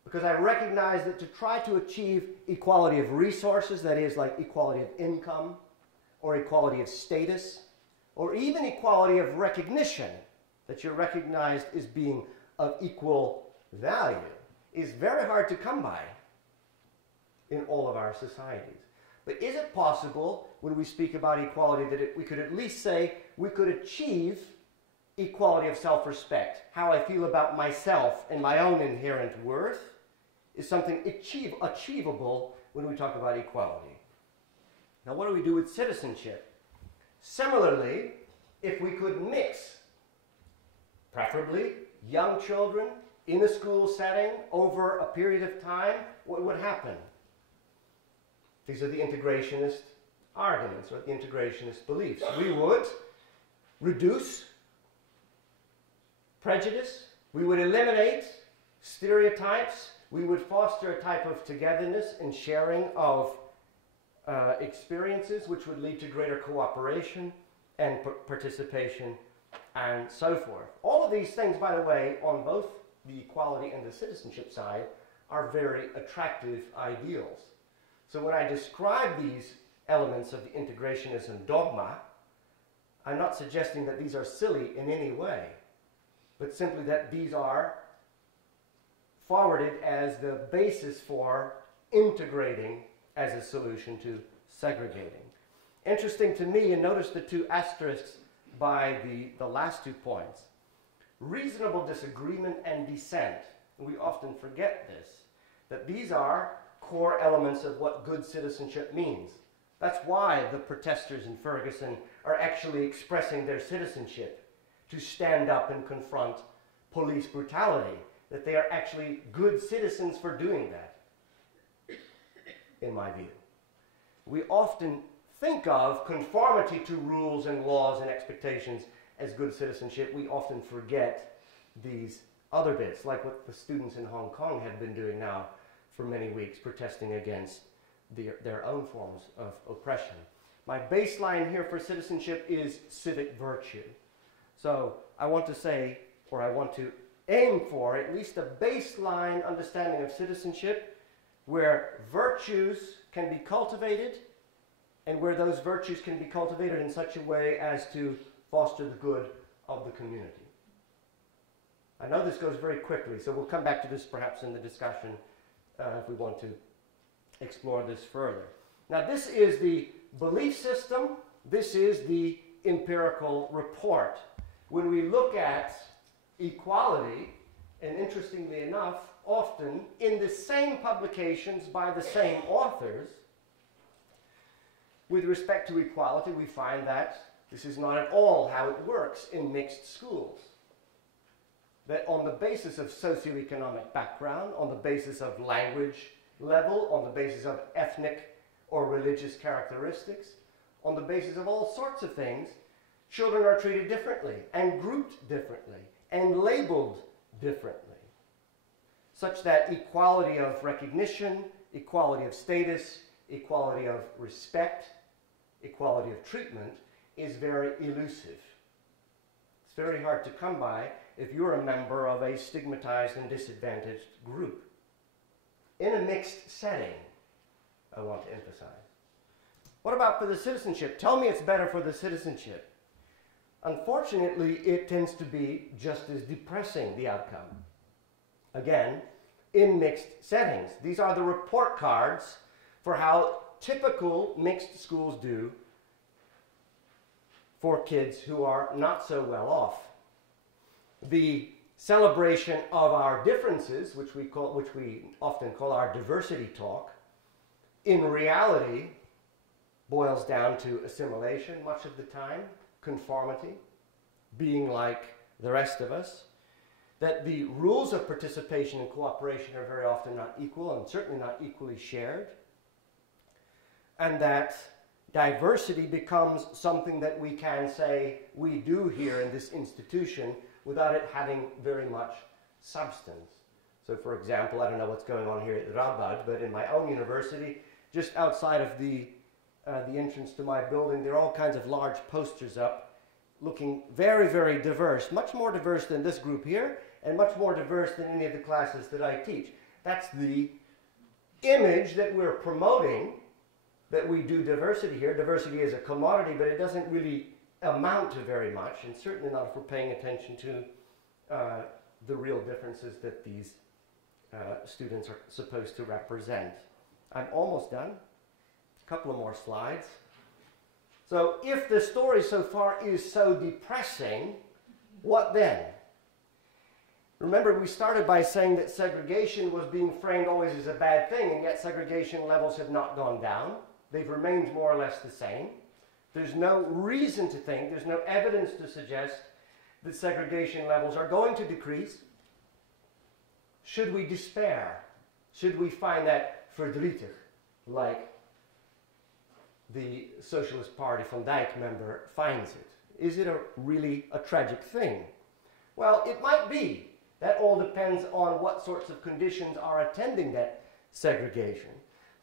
Because I recognize that to try to achieve equality of resources, that is like equality of income, or equality of status, or even equality of recognition, that you're recognized as being of equal value, is very hard to come by in all of our societies. But is it possible, when we speak about equality, that we could at least say we could achieve equality of self-respect? How I feel about myself and my own inherent worth is something achievable when we talk about equality. Now, what do we do with citizenship? Similarly, if we could mix, preferably, young children in a school setting over a period of time, what would happen? These are the integrationist arguments, or the integrationist beliefs. We would reduce prejudice, we would eliminate stereotypes, we would foster a type of togetherness and sharing of experiences, which would lead to greater cooperation and participation and so forth. All of these things, by the way, on both the equality and the citizenship side, are very attractive ideals. So when I describe these elements of the integrationism dogma, I'm not suggesting that these are silly in any way, but simply that these are forwarded as the basis for integrating as a solution to segregating. Interesting to me, and notice the two asterisks by the last 2 points. Reasonable disagreement and dissent. We often forget this, that these are core elements of what good citizenship means. That's why the protesters in Ferguson are actually expressing their citizenship, to stand up and confront police brutality, that they are actually good citizens for doing that, in my view. We often think of conformity to rules and laws and expectations as good citizenship. We often forget these other bits, like what the students in Hong Kong have been doing now for many weeks, protesting against their own forms of oppression. My baseline here for citizenship is civic virtue. So I want to say, or I want to aim for at least a baseline understanding of citizenship where virtues can be cultivated and where those virtues can be cultivated in such a way as to foster the good of the community. I know this goes very quickly, so we'll come back to this perhaps in the discussion if we want to explore this further. Now, this is the belief system. This is the empirical report. When we look at equality, and interestingly enough, often in the same publications by the same authors, with respect to equality, we find that this is not at all how it works in mixed schools. That on the basis of socioeconomic background, on the basis of language level, on the basis of ethnic or religious characteristics, on the basis of all sorts of things, children are treated differently and grouped differently and labeled differently, such that equality of recognition, equality of status, equality of respect, equality of treatment is very elusive. It's very hard to come by if you're a member of a stigmatized and disadvantaged group. In a mixed setting, I want to emphasize. What about for the citizenship? Tell me it's better for the citizenship. Unfortunately, it tends to be just as depressing, the outcome. Again, in mixed settings. These are the report cards for how typical mixed schools do for kids who are not so well off. The celebration of our differences, which we often call our diversity talk, in reality boils down to assimilation much of the time, conformity, being like the rest of us, that the rules of participation and cooperation are very often not equal and certainly not equally shared, and that diversity becomes something that we can say we do here in this institution without it having very much substance. So for example, I don't know what's going on here at Radboud, but in my own university, just outside of the entrance to my building, there are all kinds of large posters up looking very, very diverse, much more diverse than this group here, and much more diverse than any of the classes that I teach. That's the image that we're promoting, that we do diversity here. Diversity is a commodity, but it doesn't really amount to very much, and certainly not if we're paying attention to the real differences that these students are supposed to represent. I'm almost done. A couple of more slides. So if the story so far is so depressing, what then? Remember, we started by saying that segregation was being framed always as a bad thing, and yet segregation levels have not gone down. They've remained more or less the same. There's no reason to think, there's no evidence to suggest that segregation levels are going to decrease. Should we despair? Should we find that verdrietig, like the Socialist Party Van Dijk member finds it? Is it really a tragic thing? Well, it might be. That all depends on what sorts of conditions are attending that segregation.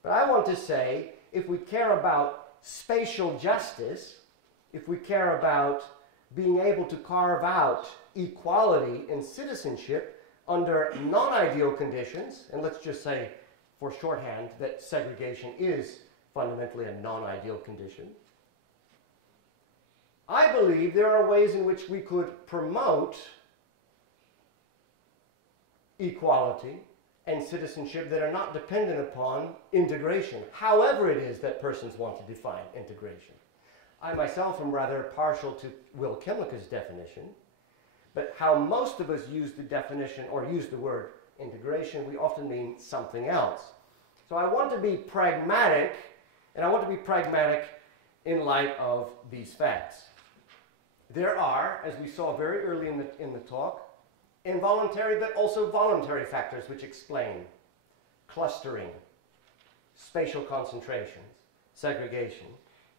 But I want to say, if we care about spatial justice, if we care about being able to carve out equality and citizenship under non-ideal conditions, and let's just say for shorthand that segregation is fundamentally a non-ideal condition, I believe there are ways in which we could promote equality and citizenship that are not dependent upon integration, however it is that persons want to define integration. I myself am rather partial to Will Kymlicka's definition, but how most of us use the definition or use the word integration, we often mean something else. So I want to be pragmatic, and I want to be pragmatic in light of these facts. There are, as we saw very early in the talk, involuntary but also voluntary factors which explain clustering, spatial concentrations, segregation.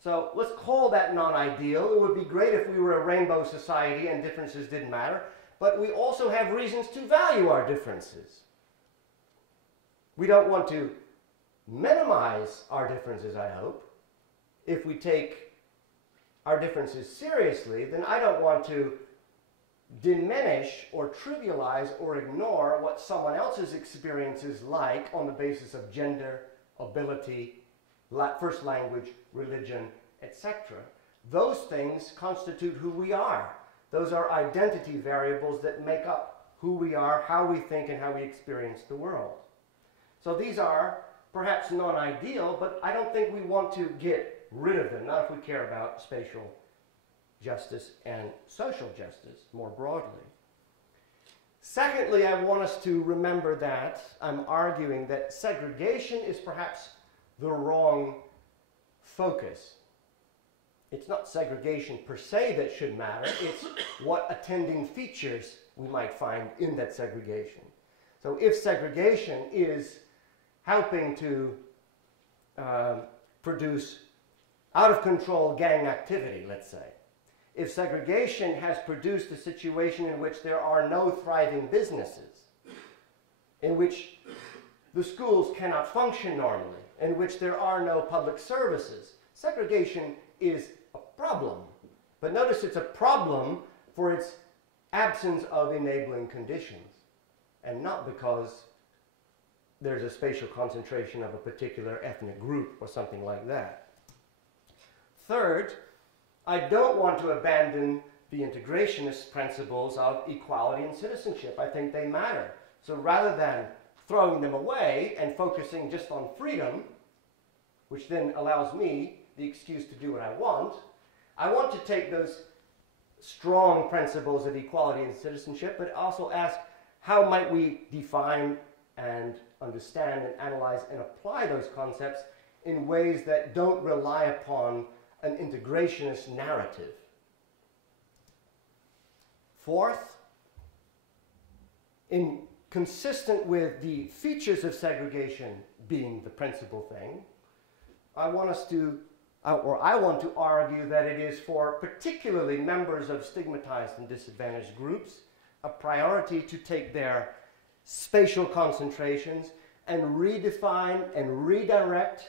So let's call that non-ideal. It would be great if we were a rainbow society and differences didn't matter, but we also have reasons to value our differences. We don't want to minimize our differences, I hope. If we take our differences seriously, then I don't want to diminish or trivialize or ignore what someone else's experience is like on the basis of gender, ability, first language, religion, etc. Those things constitute who we are. Those are identity variables that make up who we are, how we think, and how we experience the world. So these are perhaps non-ideal, but I don't think we want to get rid of them, not if we care about spatial justice and social justice more broadly. Secondly, I want us to remember that I'm arguing that segregation is perhaps the wrong focus. It's not segregation per se that should matter, it's what attending features we might find in that segregation. So if segregation is helping to produce out-of-control gang activity, let's say, if segregation has produced a situation in which there are no thriving businesses, in which the schools cannot function normally, in which there are no public services, segregation is a problem. But notice it's a problem for its absence of enabling conditions, and not because there's a spatial concentration of a particular ethnic group or something like that. Third, I don't want to abandon the integrationist principles of equality and citizenship. I think they matter. So rather than throwing them away and focusing just on freedom, which then allows me the excuse to do what I want to take those strong principles of equality and citizenship, but also ask how might we define and understand and analyze and apply those concepts in ways that don't rely upon an integrationist narrative. Fourth, consistent with the features of segregation being the principal thing, I want to argue that it is for particularly members of stigmatized and disadvantaged groups a priority to take their spatial concentrations and redefine and redirect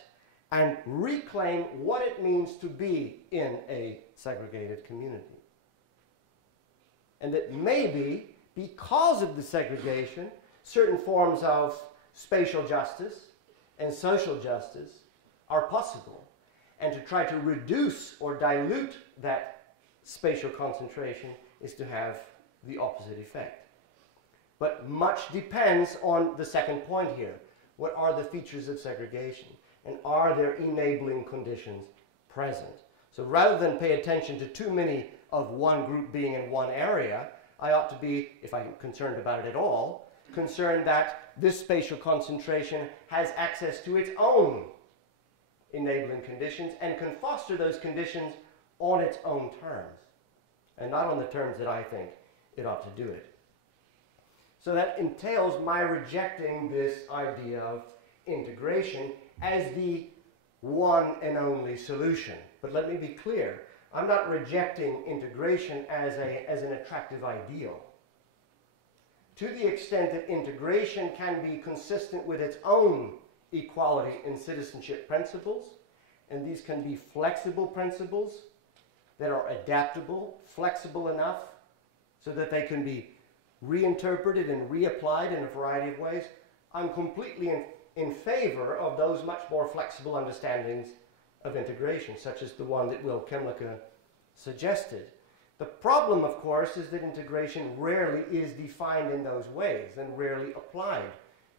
and reclaim what it means to be in a segregated community. And that maybe, because of the segregation, certain forms of spatial justice and social justice are possible. And to try to reduce or dilute that spatial concentration is to have the opposite effect. But much depends on the second point here. What are the features of segregation? And are there enabling conditions present? So rather than pay attention to too many of one group being in one area, I ought to be, if I'm concerned about it at all, concerned that this spatial concentration has access to its own enabling conditions and can foster those conditions on its own terms, and not on the terms that I think it ought to do it. So that entails my rejecting this idea of integration as the one and only solution. But let me be clear, I'm not rejecting integration as an attractive ideal. To the extent that integration can be consistent with its own equality and citizenship principles, and these can be flexible principles that are adaptable, flexible enough so that they can be reinterpreted and reapplied in a variety of ways, I'm completely in favor of those much more flexible understandings of integration, such as the one that Kymlicka suggested. The problem, of course, is that integration rarely is defined in those ways and rarely applied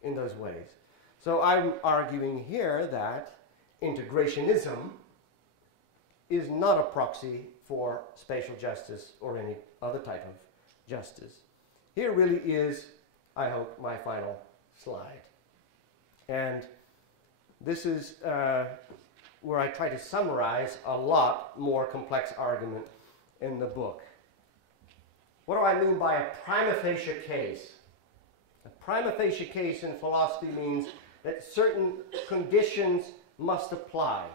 in those ways. So I'm arguing here that integrationism is not a proxy for spatial justice or any other type of justice. Here really is, I hope, my final slide. And this is where I try to summarize a lot more complex argument in the book. What do I mean by a prima facie case? A prima facie case in philosophy means that certain conditions must apply,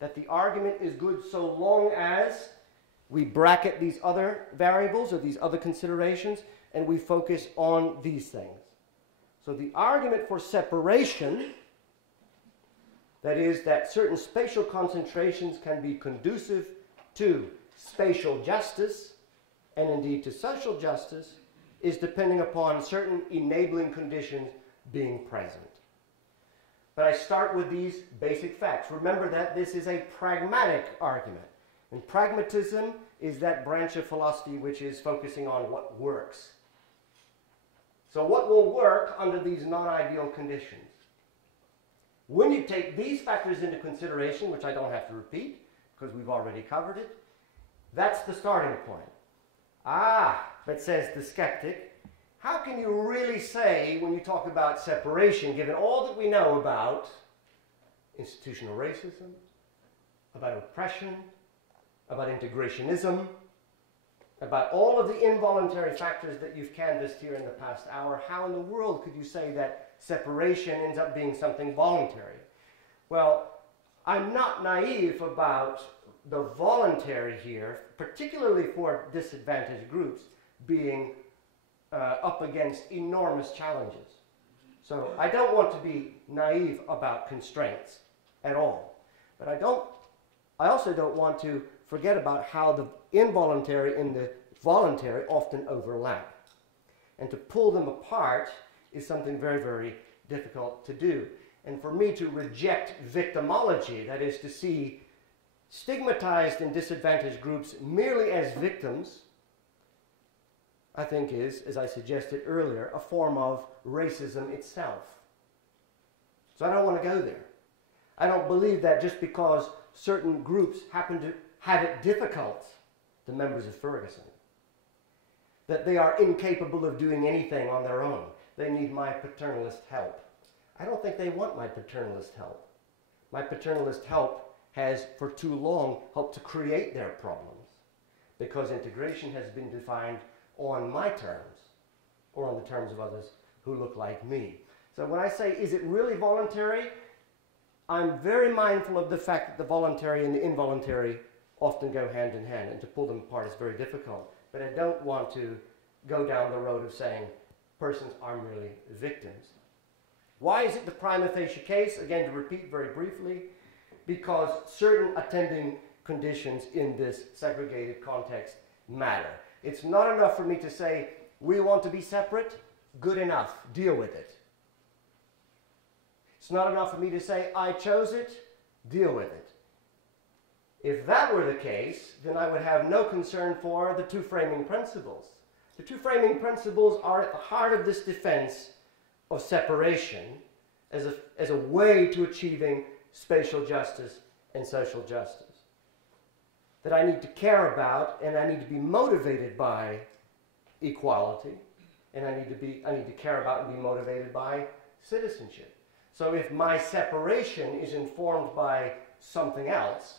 that the argument is good so long as we bracket these other variables or these other considerations, and we focus on these things. So the argument for separation, that is, that certain spatial concentrations can be conducive to spatial justice, and indeed to social justice, is depending upon certain enabling conditions being present. But I start with these basic facts. Remember that this is a pragmatic argument. And pragmatism is that branch of philosophy which is focusing on what works. So what will work under these non-ideal conditions? When you take these factors into consideration, which I don't have to repeat because we've already covered it, that's the starting point. But says the skeptic, how can you really say when you talk about separation, given all that we know about institutional racism, about oppression, about integrationism, about all of the involuntary factors that you've canvassed here in the past hour, how in the world could you say that separation ends up being something voluntary? Well, I'm not naive about the voluntary here, particularly for disadvantaged groups, being up against enormous challenges. So I don't want to be naive about constraints at all. But I also don't want to forget about how the involuntary and the voluntary often overlap. And to pull them apart is something very, very difficult to do. And for me to reject victimology, that is to see stigmatized and disadvantaged groups merely as victims, I think is, as I suggested earlier, a form of racism itself. So I don't want to go there. I don't believe that just because certain groups happen to have it difficult, the members of Ferguson, that they are incapable of doing anything on their own. They need my paternalist help. I don't think they want my paternalist help. My paternalist help has for too long helped to create their problems, because integration has been defined on my terms or on the terms of others who look like me. So when I say, is it really voluntary? I'm very mindful of the fact that the voluntary and the involuntary often go hand in hand, and to pull them apart is very difficult. But I don't want to go down the road of saying persons are merely victims. Why is it the prima facie case? Again, to repeat very briefly, because certain attending conditions in this segregated context matter. It's not enough for me to say, we want to be separate, good enough, deal with it. It's not enough for me to say, I chose it, deal with it. If that were the case, then I would have no concern for the two framing principles. The two framing principles are at the heart of this defense of separation as a way to achieving spatial justice and social justice. That I need to care about, and I need to be motivated by equality, and I need to care about and be motivated by citizenship. So if my separation is informed by something else,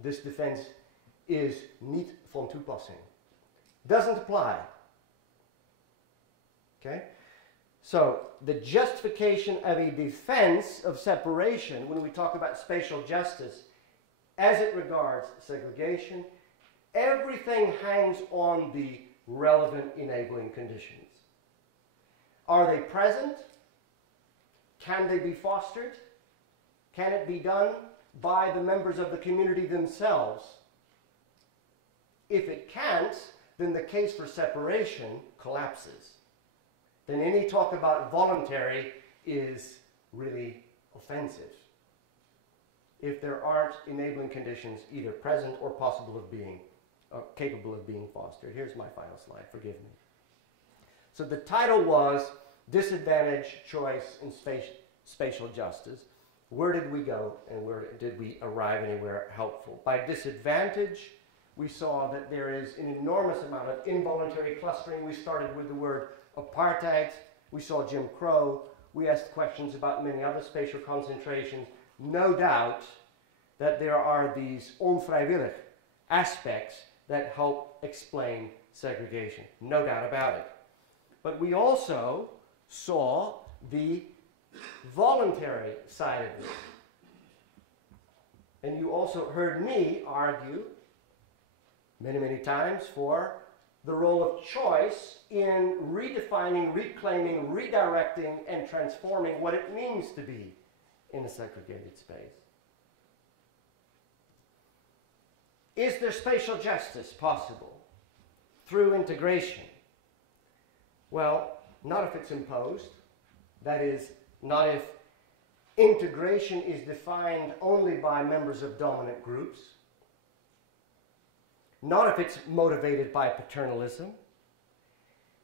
this defense is niet van toepassing. Doesn't apply. Okay? So the justification of a defense of separation, when we talk about spatial justice, as it regards segregation, everything hangs on the relevant enabling conditions. Are they present? Can they be fostered? Can it be done by the members of the community themselves? If it can't, then the case for separation collapses. Then any talk about voluntary is really offensive, if there aren't enabling conditions either present or possible of being, or capable of being fostered. Here's my final slide, forgive me. So the title was Disadvantage, Choice, and Spatial Justice. Where did we go, and where did we arrive anywhere helpful? By disadvantage, we saw that there is an enormous amount of involuntary clustering. We started with the word apartheid. We saw Jim Crow. We asked questions about many other spatial concentrations. No doubt that there are these onvrijwillig aspects that help explain segregation. No doubt about it. But we also saw the voluntary side of it. And you also heard me argue many, many times for the role of choice in redefining, reclaiming, redirecting, and transforming what it means to be in a segregated space. Is there spatial justice possible through integration? Well, not if it's imposed. That is, not if integration is defined only by members of dominant groups. Not if it's motivated by paternalism.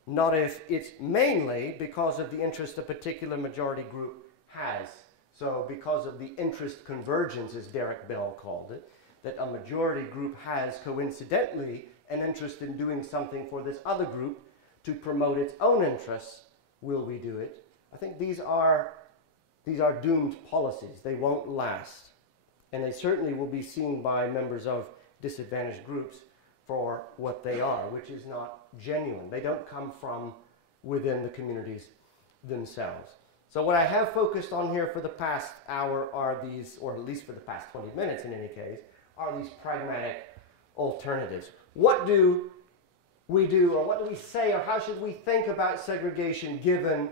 Not if it's mainly because of the interest a particular majority group has. So because of the interest convergence, as Derek Bell called it, that a majority group has coincidentally an interest in doing something for this other group to promote its own interests, will we do it? I think these are doomed policies. They won't last. And they certainly will be seen by members of disadvantaged groups for what they are, which is not genuine. They don't come from within the communities themselves. So what I have focused on here for the past hour are these, or at least for the past 20 minutes in any case, are these pragmatic alternatives. What do we do, or what do we say, or how should we think about segregation given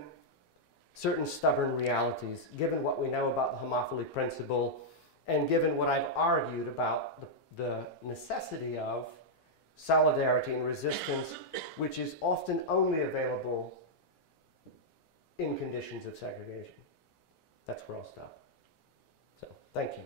certain stubborn realities, given what we know about the homophily principle, and given what I've argued about the necessity of solidarity and resistance, which is often only available in conditions of segregation. That's where I'll stop. So, thank you.